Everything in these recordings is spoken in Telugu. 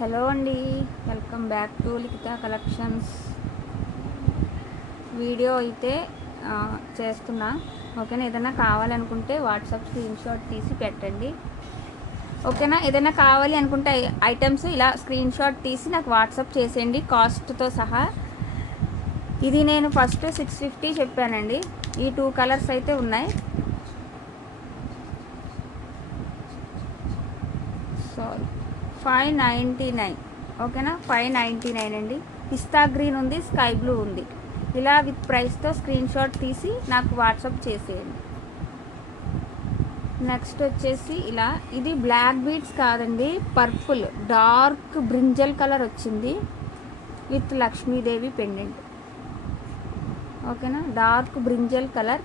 హలో అండి, welcome back to Likhitha collections. Video అయితే చేస్తున్నా. ఓకేనా, ఏదైనా కావాలనుకుంటే వాట్సాప్ స్క్రీన్ షాట్ తీసి పెట్టండి. ఓకేనా, ఏదైనా కావాలి అనుకుంటే ఐటమ్స్ ఇలా స్క్రీన్ షాట్ తీసి నాకు వాట్సాప్ చేసేయండి కాస్ట్తో సహా. ఇది నేను ఫస్ట్ 650 చెప్పానండి. ఈ 2 కలర్స్ అయితే ఉన్నాయి. సారీ, 599. ఓకేనా, 599 అండి. పిస్తా గ్రీన్ ఉంది, స్కై బ్లూ ఉంది. ఇలా విత్ ప్రైస్తో స్క్రీన్ షాట్ తీసి నాకు వాట్సాప్ చేసేయండి. నెక్స్ట్ వచ్చేసి ఇలా, ఇది బ్లాక్ బీడ్స్ కాదండి, పర్పుల్ డార్క్ బ్రింజల్ కలర్ వచ్చింది విత్ లక్ష్మీదేవి పెండెంట్. ఓకేనా, డార్క్ బ్రింజల్ కలర్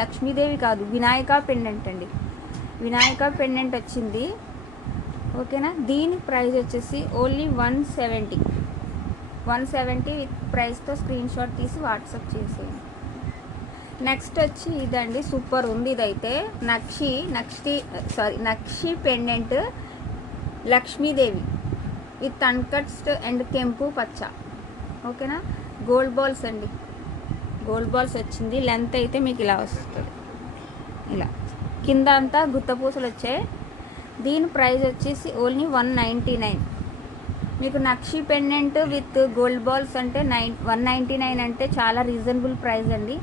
లక్ష్మీదేవి కాదు, వినాయక పెండెంట్ అండి. వినాయక పెండెంట్ వచ్చింది. ఓకేనా, దీని ప్రైస్ వచ్చేసి ఓన్లీ 170 విత్ ప్రైస్తో స్క్రీన్ షాట్ తీసి వాట్సాప్ చేసేయండి. నెక్స్ట్ వచ్చి ఇదండి, సూపర్ ఉంది. ఇదైతే nakshi pendant Lakshmidevi with uncuts and కెంపు పచ్చ. ఓకేనా, గోల్డ్ బాల్స్ అండి, గోల్డ్ బాల్స్ వచ్చింది. లెంత్ అయితే మీకు ఇలా వస్తుంది, ఇలా కింద అంతా గుత్తపూసలు వచ్చాయి. దీని ప్రైస్ వచ్చేసి ఓన్లీ 199. మీకు నక్షి పెండెంట్ విత్ గోల్డ్ బాల్స్ అంటే 199 అంటే చాలా రీజనబుల్ ప్రైస్ అండి.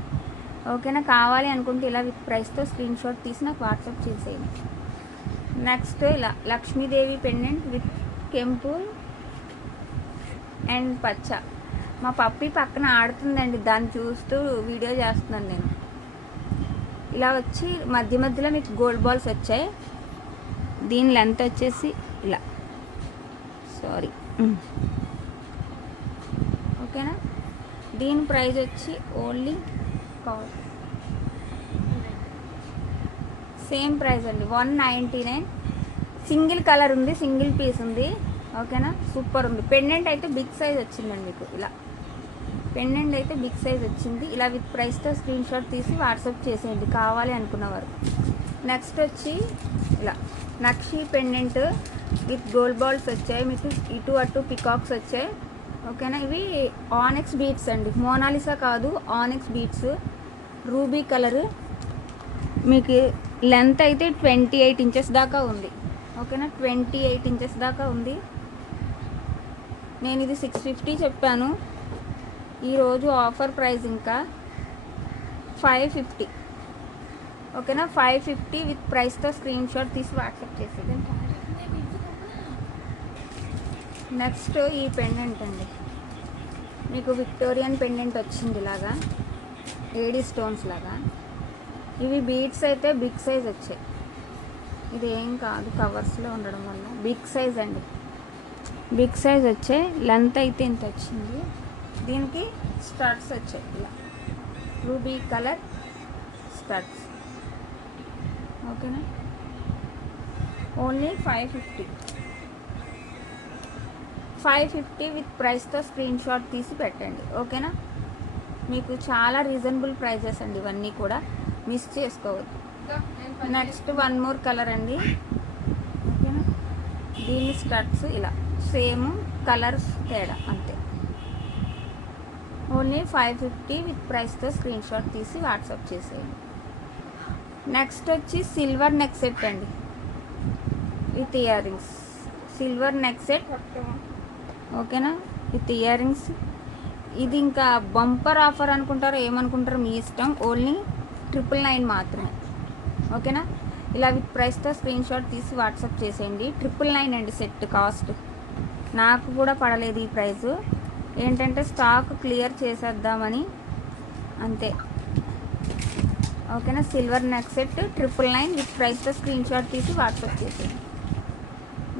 ఓకేనా, కావాలి అనుకుంటే ఇలా విత్ ప్రైస్తో స్క్రీన్ షాట్ తీసి నాకు వాట్సాప్ చేసేయండి. నెక్స్ట్ ఇలా లక్ష్మీదేవి పెండెంట్ విత్ కెంపు అండ్ పచ్చ. మా పప్పి పక్కన ఆడుతుందండి, దాన్ని చూస్తూ వీడియో చేస్తున్నాను నేను. ఇలా వచ్చి మధ్య మధ్యలో మీకు గోల్డ్ బాల్స్ వచ్చాయి. దీని లెంత్ వచ్చేసి ఇలా, సారీ. ఓకేనా, దీని ప్రైస్ వచ్చి ఓన్లీ సేమ్ ప్రైస్ అండి, 199. సింగిల్ కలర్ ఉంది, సింగిల్ పీస్ ఉంది. ఓకేనా, సూపర్ ఉంది. పెండెంట్ అయితే బిగ్ సైజ్ వచ్చిందండి మీకు. ఇలా పెండెంట్ అయితే బిగ్ సైజ్ వచ్చింది. ఇలా విత్ ప్రైస్తో స్క్రీన్ షాట్ తీసి వాట్సాప్ చేసేయండి కావాలి అనుకున్నవారు. నెక్స్ట్ వచ్చి ఇలా నక్షి పెండెంట్ విత్ గోల్డ్ బాల్స్ వచ్చాయి మీకు. ఇటు అటు పికాక్స్ వచ్చాయి. ఓకేనా, ఇవి ఆనెక్స్ బీట్స్ అండి, మోనాలిసా కాదు, ఆనెక్స్ బీట్స్, రూబీ కలరు. మీకు లెంత్ అయితే 28 ఇంచెస్ దాకా ఉంది. ఓకేనా, 28 ఇంచెస్ దాకా ఉంది. నేను ఇది 650 చెప్పాను. ఈరోజు ఆఫర్ ప్రైస్ ఇంకా 550. ఓకేనా, 550 విత్ ప్రైస్తో స్క్రీన్ షాట్ తీసి వాట్సాప్ చేసేది. నెక్స్ట్ ఈ పెండెంట్ అండి, మీకు విక్టోరియన్ పెండెంట్ వచ్చింది ఇలాగా, ఏడీ స్టోన్స్ లాగా. ఇవి బీడ్స్ అయితే బిగ్ సైజ్ వచ్చాయి. ఇది ఏం కాదు, కవర్స్లో ఉండడం వల్ల బిగ్ సైజ్ అండి, బిగ్ సైజ్ వచ్చాయి. లెంత్ అయితే ఇంత వచ్చింది. దీనికి స్టడ్స్ వచ్చాయి ఇలా, రూబీ కలర్ స్టడ్స్. ఓకేనా, ఓన్లీ 550 విత్ ప్రైస్తో స్క్రీన్ షాట్ తీసి పెట్టండి. ఓకేనా, మీకు చాలా రీజనబుల్ ప్రైజెస్ అండి, ఇవన్నీ కూడా మిస్ చేసుకోవద్దు. నెక్స్ట్ వన్ మోర్ కలర్ అండి. ఓకేనా, దీని స్టడ్స్ ఇలా సేమ్ కలర్స్ తేడా అంతే. ఓన్లీ 550 విత్ ప్రైస్తో స్క్రీన్ షాట్ తీసి వాట్సాప్ చేసేయండి. నెక్స్ట్ వచ్చి సిల్వర్ నెక్ సెట్ అండి with ear rings, silver neck set. ఓకేనా, విత్ ఇయర్ రింగ్స్. ఇది ఇంకా బంపర్ ఆఫర్ అనుకుంటారో ఏమనుకుంటారో మీ ఇష్టం. ఓన్లీ 999 మాత్రమే. ఓకేనా, ఇలా విత్ ప్రైస్తో స్క్రీన్ షాట్ తీసి వాట్సాప్ చేసేయండి. 999 అండి సెట్ కాస్ట్. నాకు కూడా పడలేదు ఈ ప్రైస్, ఏంటంటే స్టాక్ క్లియర్ చేసేద్దామని అంతే. ఓకేనా, సిల్వర్ నెక్ సెట్ 999 విత్ ప్రైస్తో స్క్రీన్ షాట్ తీసి వాట్సాప్ చేసేయండి.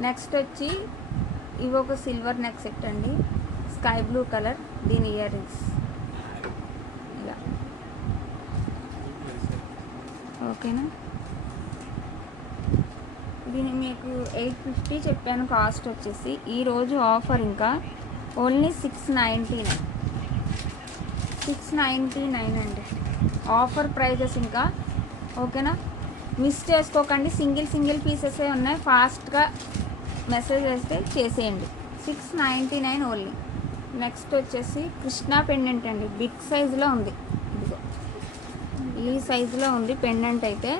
నెక్స్ట్ వచ్చి ఇవి ఒక సిల్వర్ నెక్ సెట్ అండి, స్కై బ్లూ కలర్. దీని ఇయర్ రింగ్స్ ఇలా. ఓకేనా, దీని మీకు 850 చెప్పాను కాస్ట్ వచ్చేసి. ఈరోజు ఆఫర్ ఇంకా ఓన్లీ 699 అండి, ఆఫర్ ప్రైజెస్ ఇంకా. ఓకేనా, మిస్ చేసుకోకండి. సింగిల్ పీసెసే ఉన్నాయి. ఫాస్ట్గా మెసేజ్ వేస్తే చేసేయండి. 699 ఓన్లీ. నెక్స్ట్ వచ్చేసి కృష్ణా పెండెంట్ అండి, బిగ్ సైజులో ఉంది. ఇదిగో ఈ సైజులో ఉంది పెండెంట్ అయితే,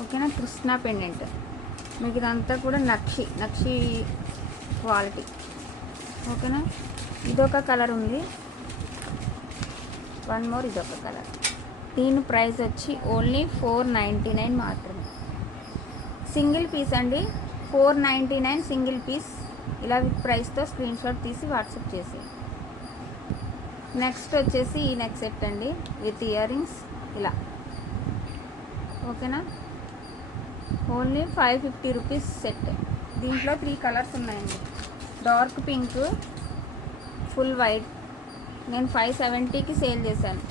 ఓకేనా. కృష్ణా పెండెంట్ మీకు ఇదంతా కూడా నక్షి క్వాలిటీ, ఓకేనా. ఇదొక కలర్ ఉంది, వన్ మోర్ ఇదొక కలర్. దీని ప్రైస్ వచ్చి ఓన్లీ 499 మాత్రమే. సింగిల్ పీస్ అండి, 499 సింగిల్ పీస్. ఇలా విత్ ప్రైస్తో స్క్రీన్ షాట్ తీసి వాట్సాప్ చేసి. నెక్స్ట్ వచ్చేసి ఈ నెక్ సెట్ అండి విత్ ఇయర్ రింగ్స్ ఇలా, ఓకేనా. Only 550 rupees set. దీంట్లో 3 కలర్స్ ఉన్నాయండి. Dark pink, full white. నేను 570కి సేల్ చేశాను.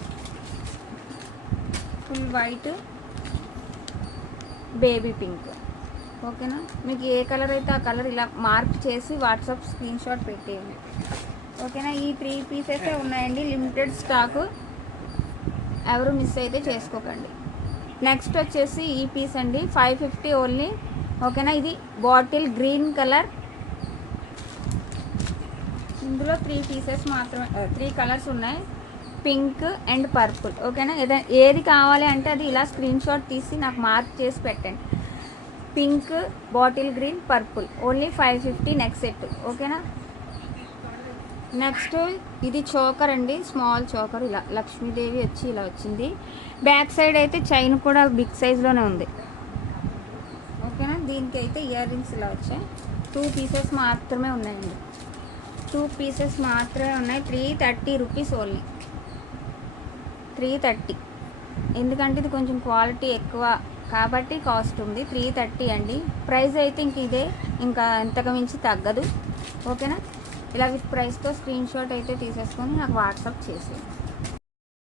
ఫుల్ వైట్, బేబీ పింక్, ఓకేనా. మీకు ఏ కలర్ అయితే ఆ కలర్ ఇలా మార్క్ చేసి వాట్సాప్ స్క్రీన్ షాట్ పెట్టేయండి, ఓకేనా. ఈ 3 పీసెసే ఉన్నాయండి, లిమిటెడ్ స్టాకు, ఎవరు మిస్ అయితే చేసుకోకండి. నెక్స్ట్ వచ్చేసి ఈ పీస్ అండి, 550 ఓన్లీ, ఓకేనా. ఇది బాటిల్ గ్రీన్ కలర్. ఇందులో 3 పీసెస్ మాత్రమే, 3 కలర్స్ ఉన్నాయి, పింక్ అండ్ పర్పుల్, ఓకేనా. ఏది కావాలి అంటే అది ఇలా స్క్రీన్ షాట్ తీసి నాకు మార్క్ చేసి పెట్టండి. Pink, bottle green, purple, only 550 next set, ఓకేనా. నెక్స్ట్ ఇది చోకర్ అండి, స్మాల్ చోకర్. ఇలా లక్ష్మీదేవి వచ్చి ఇలా వచ్చింది. బ్యాక్ సైడ్ అయితే చైన్ కూడా బిగ్ సైజ్లోనే ఉంది, ఓకేనా. దీనికి అయితే ఇయర్ రింగ్స్ ఇలా వచ్చాయి. 2 పీసెస్ మాత్రమే ఉన్నాయండి, 2 పీసెస్ మాత్రమే ఉన్నాయి. 330 రూపీస్ ఓన్లీ, 330. ఎందుకంటే ఇది కొంచెం క్వాలిటీ ఎక్కువ కాబట్టి కాస్ట్ ఉంది. 330 అండి. ప్రైస్ అయితే ఇంక ఇదే, ఇంకా ఎంతకు మించి తగ్గదు, ఓకేనా. ఇలా విత్ ప్రైస్తో స్క్రీన్ షాట్ అయితే తీసేసుకొని నాకు వాట్సాప్ చేసేయండి.